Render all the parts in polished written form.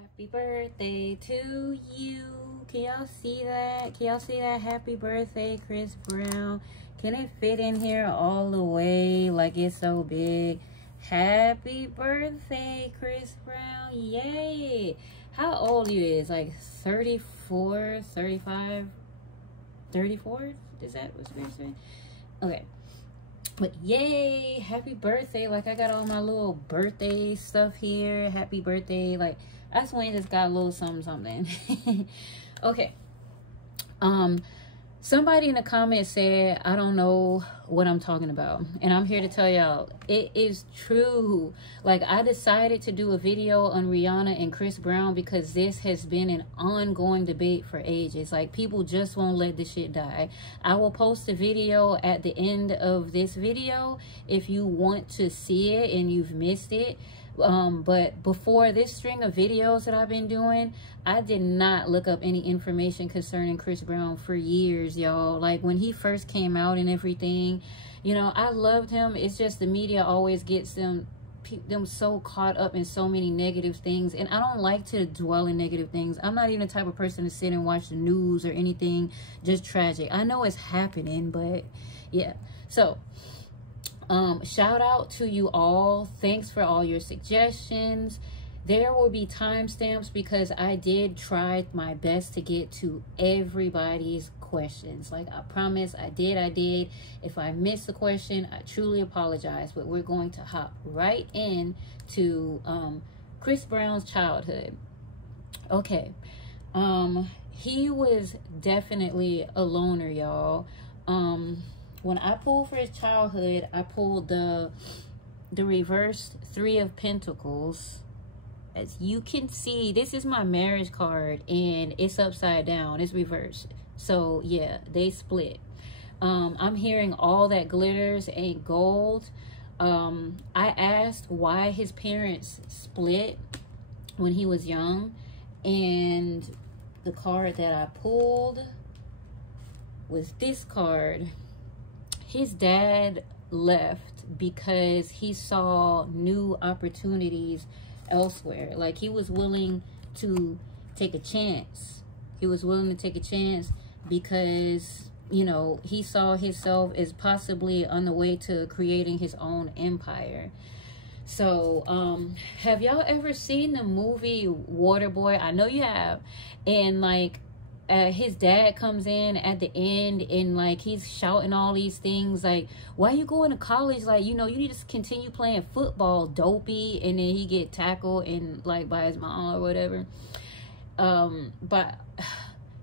Happy birthday to you. Can y'all see that? Can y'all see that? Happy birthday, Chris Brown. Can it fit in here all the way? Like it's so big. Happy birthday, Chris Brown. Yay. How old you is? Like 34, 35, 34? Is that what you're saying? Okay. But yay, happy birthday. Like I got all my little birthday stuff here. Happy birthday. Like I just went and just got a little something. Okay. Somebody in the comments said, I don't know what I'm talking about. And I'm here to tell y'all, it is true. Like, I decided to do a video on Rihanna and Chris Brown because this has been an ongoing debate for ages. Like, people just won't let this shit die. I will post a video at the end of this video if you want to see it and you've missed it. But before this string of videos that I've been doing, I did not look up any information concerning Chris Brown for years, y'all. Like when he first came out and everything, you know, I loved him. It's just the media always gets them so caught up in so many negative things, and I don't like to dwell in negative things. I'm not even the type of person to sit and watch the news or anything just tragic. I know it's happening, but yeah. So shout out to you all. Thanks for all your suggestions. There will be timestamps because I did try my best to get to everybody's questions. Like I promise, I did. If I missed a question, I truly apologize, but we're going to hop right in to Chris Brown's childhood. Okay. He was definitely a loner, y'all. When I pulled for his childhood, I pulled the reversed Three of Pentacles. As you can see, this is my marriage card and it's upside down. It's reversed. So yeah, they split. I'm hearing all that glitters ain't gold. I asked why his parents split when he was young, and the card that I pulled was this card. His dad left because he saw new opportunities elsewhere. Like he was willing to take a chance. He was willing to take a chance because, you know, he saw himself as possibly on the way to creating his own empire. So, have y'all ever seen the movie Waterboy? I know you have. And like, his dad comes in at the end and like he's shouting all these things like, why you going to college? Like, you know, you need to continue playing football, dopey. And then he get tackled and like by his mom or whatever. But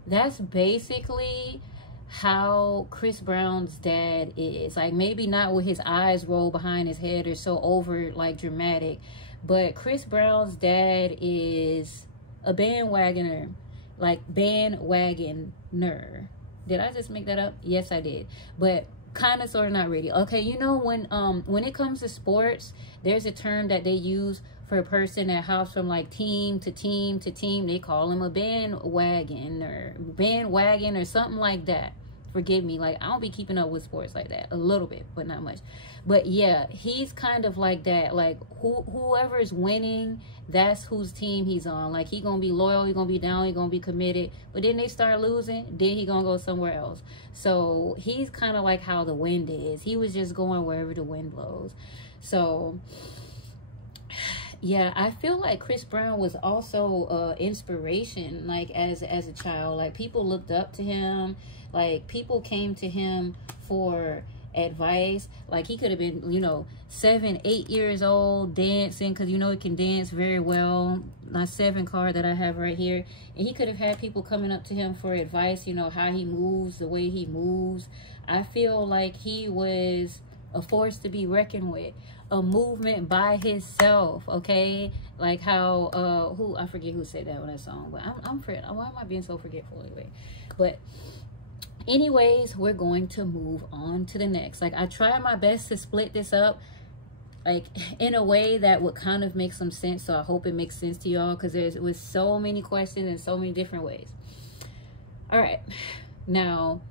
that's basically how Chris Brown's dad is. Like maybe not with his eyes roll behind his head or so over like dramatic, but Chris Brown's dad is a bandwagoner. Like bandwagoner. Did I just make that up? Yes, I did. But kind of, sort of, not really. Okay, you know when it comes to sports, there's a term that they use for a person that hops from like team to team to team. They call him a bandwagon or something like that. Forgive me, like I don't be keeping up with sports like that. A little bit, but not much. But yeah, he's kind of like that. Like whoever's winning, that's whose team he's on. Like he gonna be loyal, he gonna be down, he gonna be committed. But then they start losing, then he gonna go somewhere else. So he's kind of like how the wind is. He was just going wherever the wind blows. So yeah, I feel like Chris Brown was also inspiration. Like as a child, like people looked up to him. Like people came to him for advice. Like he could have been, you know, 7, 8 years old dancing, because you know he can dance very well. My 7 card that I have right here, and he could have had people coming up to him for advice, you know, how he moves, the way he moves. I feel like he was a force to be reckoned with, a movement by himself. Okay, like how who, I forget who said that on that song, but I'm why am I being so forgetful anyway? But anyways, we're going to move on to the next. Like I tried my best to split this up like in a way that would kind of make some sense. So I hope it makes sense to y'all, because there was so many questions in so many different ways. All right, now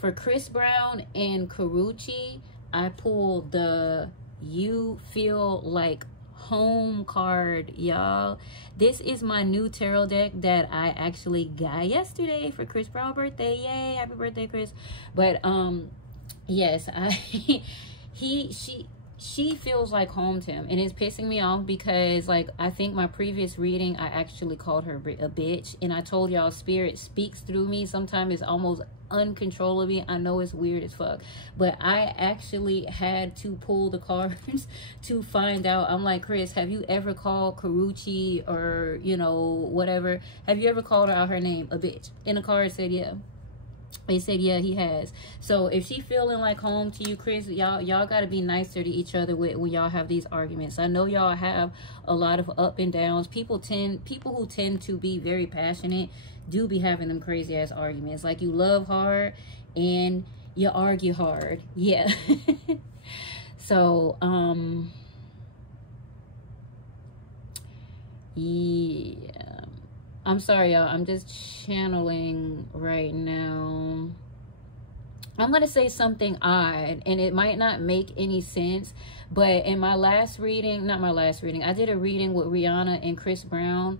for Chris Brown and Karrueche, I pulled the You Feel Like home card, y'all. This is my new tarot deck that I actually got yesterday for Chris Brown's birthday. Yay, happy birthday, Chris. But yes, she feels like home to him, and it's pissing me off because, like, I think my previous reading I actually called her a bitch, and I told y'all spirit speaks through me. Sometimes it's almost uncontrollably. I know it's weird as fuck, but I actually had to pull the cards to find out. I'm like, Chris, have you ever called Karuchi, or you know, whatever, have you ever called her out her name a bitch? And the card said yeah. They said yeah, he has. So if she feeling like home to you, Chris, y'all got to be nicer to each other when y'all have these arguments. I know y'all have a lot of up and downs. People who tend to be very passionate do be having them crazy ass arguments. Like, you love hard and you argue hard. Yeah. So yeah, I'm sorry, y'all. I'm just channeling right now. I'm going to say something odd, and it might not make any sense, but in my last reading, not my last reading, I did a reading with Rihanna and Chris Brown.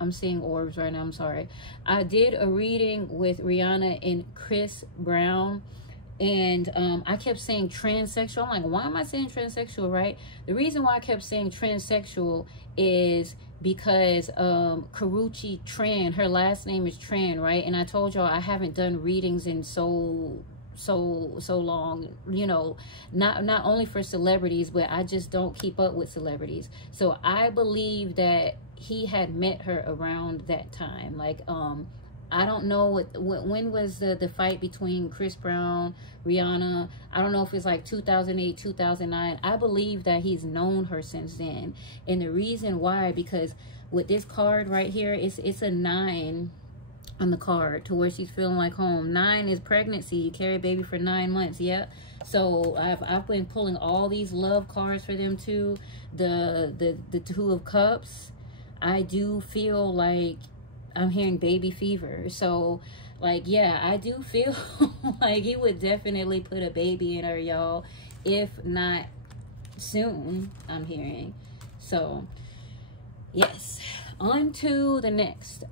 I'm seeing orbs right now. I'm sorry. I did a reading with Rihanna and Chris Brown, and I kept saying transsexual. I'm like, why am I saying transsexual, right? The reason why I kept saying transsexual is because Karuchi Tran, her last name is Tran, right? And I told y'all I haven't done readings in so long, you know, not only for celebrities, but I just don't keep up with celebrities. So I believe that he had met her around that time. Like, I don't know when was the fight between Chris Brown, Rihanna. I don't know if it's like 2008, 2009. I believe that he's known her since then. And the reason why, because with this card right here, it's a 9 on the card, to where she's feeling like home. 9 is pregnancy. You carry a baby for 9 months. Yeah. So I've been pulling all these love cards for them too. The 2 of Cups. I do feel like I'm hearing baby fever. So, like, yeah, I do feel like he would definitely put a baby in her, y'all, if not soon, I'm hearing. So, yes, on to the next.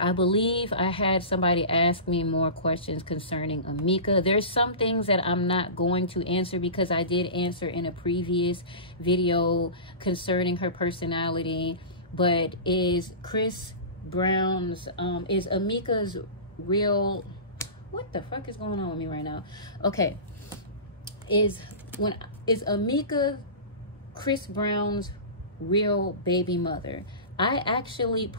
I believe I had somebody ask me more questions concerning Amika. There's some things that I'm not going to answer because I did answer in a previous video concerning her personality. But is Chris Brown's, is Amika's real, what the fuck is going on with me right now? Okay, is Amika Chris Brown's real baby mother? I actually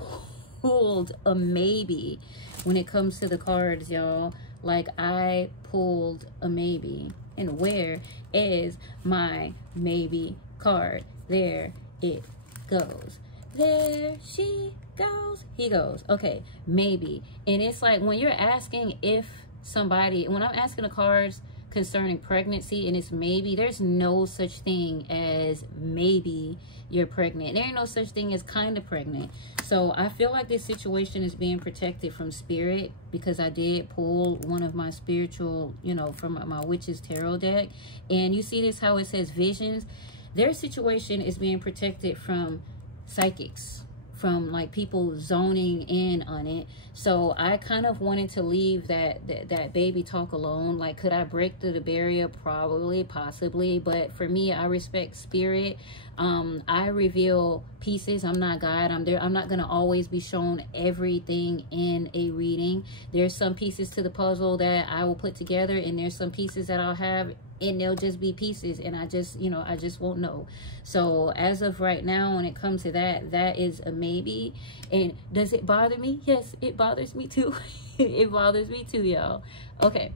pulled a maybe when it comes to the cards, y'all. Like, I pulled a maybe. And where is my maybe card? There it goes. There she goes. He goes. Okay, maybe. And it's like, when you're asking if somebody, when I'm asking the cards concerning pregnancy and it's maybe, there's no such thing as maybe you're pregnant. There ain't no such thing as kind of pregnant. So I feel like this situation is being protected from spirit, because I did pull one of my spiritual, you know, from my witch's tarot deck. And you see this, how it says visions. Their situation is being protected from psychics, from like people zoning in on it. So I kind of wanted to leave that baby talk alone. Like, could I break through the barrier? Probably, possibly. But for me, I respect spirit. I reveal pieces. I'm not God. I'm not going to always be shown everything in a reading. There's some pieces to the puzzle that I will put together, and there's some pieces that I'll have, and they'll just be pieces, and I just, you know, I just won't know. So as of right now, when it comes to that is a maybe. And does it bother me? Yes, it bothers me too. It bothers me too, y'all. Okay,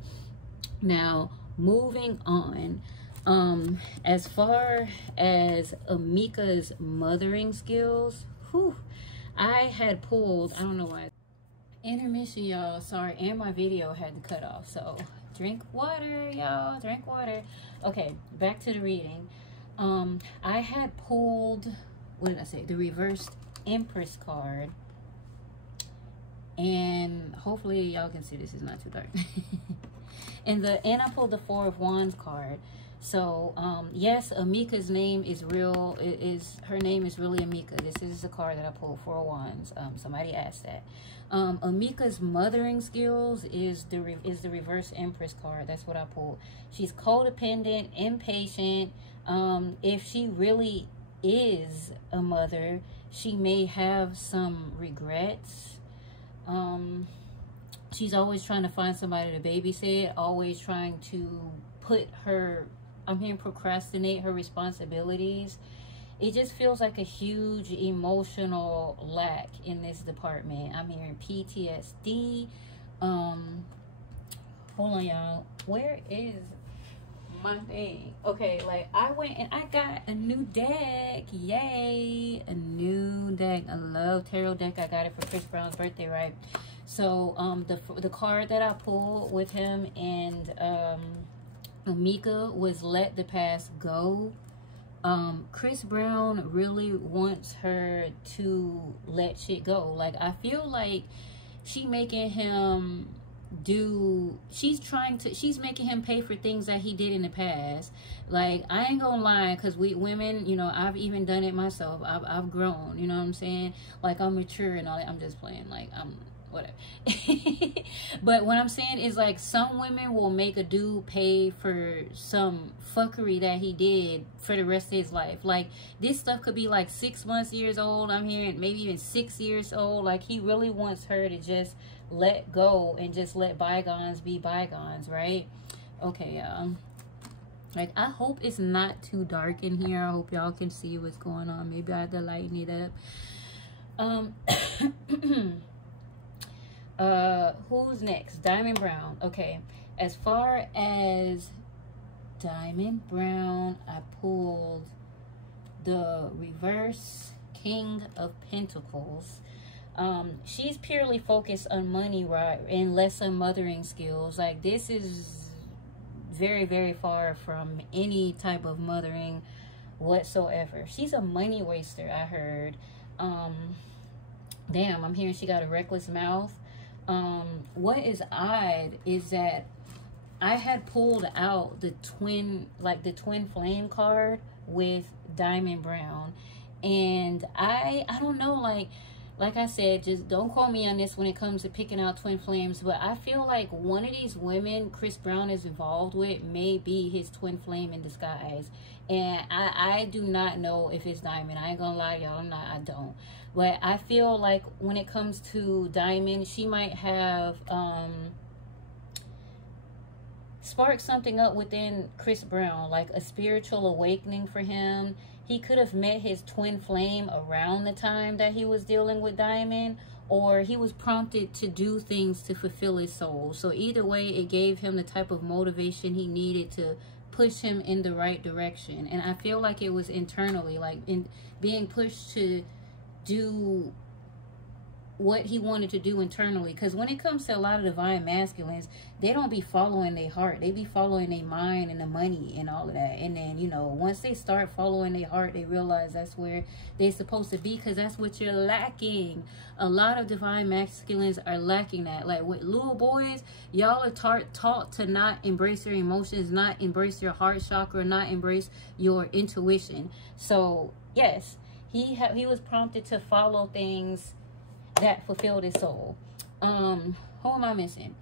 now moving on. As far as Amika's mothering skills, whew, I had pulled, I don't know why, intermission, y'all, sorry, and my video had to cut off. So drink water, y'all, drink water. Okay, back to the reading. I had pulled, what did I say, the reversed Empress card, and hopefully y'all can see this is not too dark. And I pulled the 4 of Wands card. So yes, Amika's name is real. Her name is really Amika. This is the card that I pulled, Four of Wands. Somebody asked that. Amika's mothering skills is the reverse Empress card. That's what I pulled. She's codependent, impatient. If she really is a mother, she may have some regrets. She's always trying to find somebody to babysit, always trying to put her, I'm hearing procrastinate her responsibilities. It just feels like a huge emotional lack in this department. I'm hearing PTSD. Hold on, y'all. Where is my thing? Okay, like I went and I got a new deck. Yay, a new deck. I love tarot deck. I got it for Chris Brown's birthday, right? So the card that I pulled with him and Amika was let the past go. Chris Brown really wants her to let shit go. Like, I feel like she's making him she's making him pay for things that he did in the past. Like, I ain't gonna lie, because we women, you know, I've even done it myself. I've grown, you know what I'm saying? Like, I'm mature and all that. I'm just playing, like, I'm whatever. But what I'm saying is, like, some women will make a dude pay for some fuckery that he did for the rest of his life. Like, this stuff could be like 6 months, years old. I'm hearing maybe even 6 years old. Like, he really wants her to just let go and just let bygones be bygones, right? Okay, like, I hope it's not too dark in here. I hope y'all can see what's going on. Maybe I have to lighten it up. Who's next? Diamond Brown. Okay, as far as Diamond Brown, I pulled the reverse King of Pentacles. She's purely focused on money, right, and less on mothering skills. Like, this is very, very far from any type of mothering whatsoever. She's a money waster, I heard. Damn, I'm hearing she got a reckless mouth. What is odd is that I had pulled out the twin flame card with Diamond Brown, and I don't know, like I said, just don't quote me on this when it comes to picking out twin flames, but I feel like one of these women Chris Brown is involved with may be his twin flame in disguise. And I do not know if it's Diamond. I ain't gonna lie, y'all. I don't. But I feel like when it comes to Diamond, she might have sparked something up within Chris Brown, like a spiritual awakening for him. He could have met his twin flame around the time that he was dealing with Diamond, or he was prompted to do things to fulfill his soul. So either way, it gave him the type of motivation he needed to push him in the right direction. And I feel like it was internally, like in being pushed to do what he wanted to do internally. Because when it comes to a lot of divine masculines, they don't be following their heart. They be following their mind and the money and all of that. And then, you know, once they start following their heart, they realize that's where they're supposed to be, because that's what you're lacking. A lot of divine masculines are lacking that. Like, with little boys, y'all are taught to not embrace your emotions, not embrace your heart chakra, not embrace your intuition. So yes, he was prompted to follow things that fulfilled his soul. Who am I missing?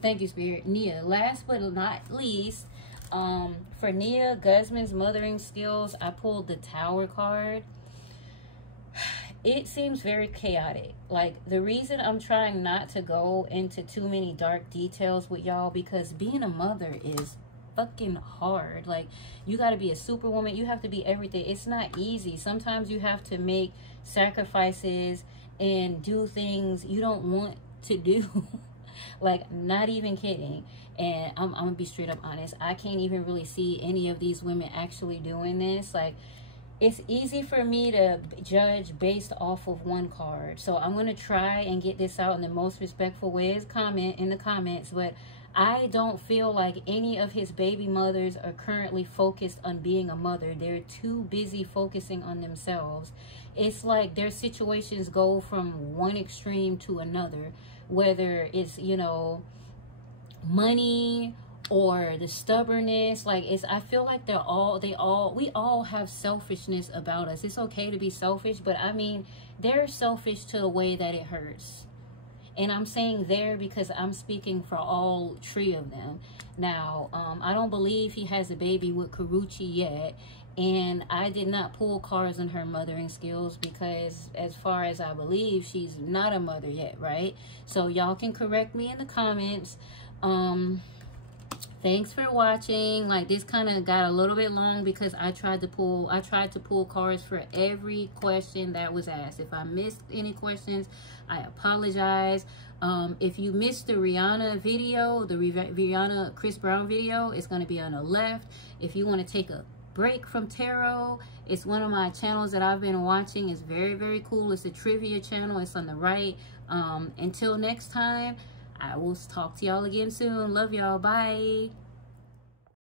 Thank you, Spirit. Nia. Last but not least, for Nia Guzman's mothering skills, I pulled the Tower card. It seems very chaotic. Like, the reason I'm trying not to go into too many dark details with y'all, because being a mother is fucking hard. Like, you got to be a superwoman. You have to be everything. It's not easy. Sometimes you have to make sacrifices and do things you don't want to do. Like, not even kidding. And I'm gonna be straight up honest, I can't even really see any of these women actually doing this. Like, it's easy for me to judge based off of one card. So I'm gonna try and get this out in the most respectful ways. Comment in the comments. But I don't feel like any of his baby mothers are currently focused on being a mother. They're too busy focusing on themselves. It's like their situations go from one extreme to another, whether it's, you know, money or the stubbornness. Like, I feel like we all have selfishness about us. It's okay to be selfish, but I mean, they're selfish to a way that it hurts. And I'm saying there because I'm speaking for all three of them. Now, I don't believe he has a baby with Karrueche yet. And I did not pull cards on her mothering skills because as far as I believe, she's not a mother yet, right? So y'all can correct me in the comments. Thanks for watching. Like, this kind of got a little bit long because I tried to pull cards for every question that was asked. If I missed any questions, I apologize. If you missed the Rihanna video, the Rihanna Chris Brown video, it's going to be on the left. If you want to take a break from tarot, it's one of my channels that I've been watching. It's very, very cool. It's a trivia channel. It's on the right. Until next time, I will talk to y'all again soon. Love y'all. Bye.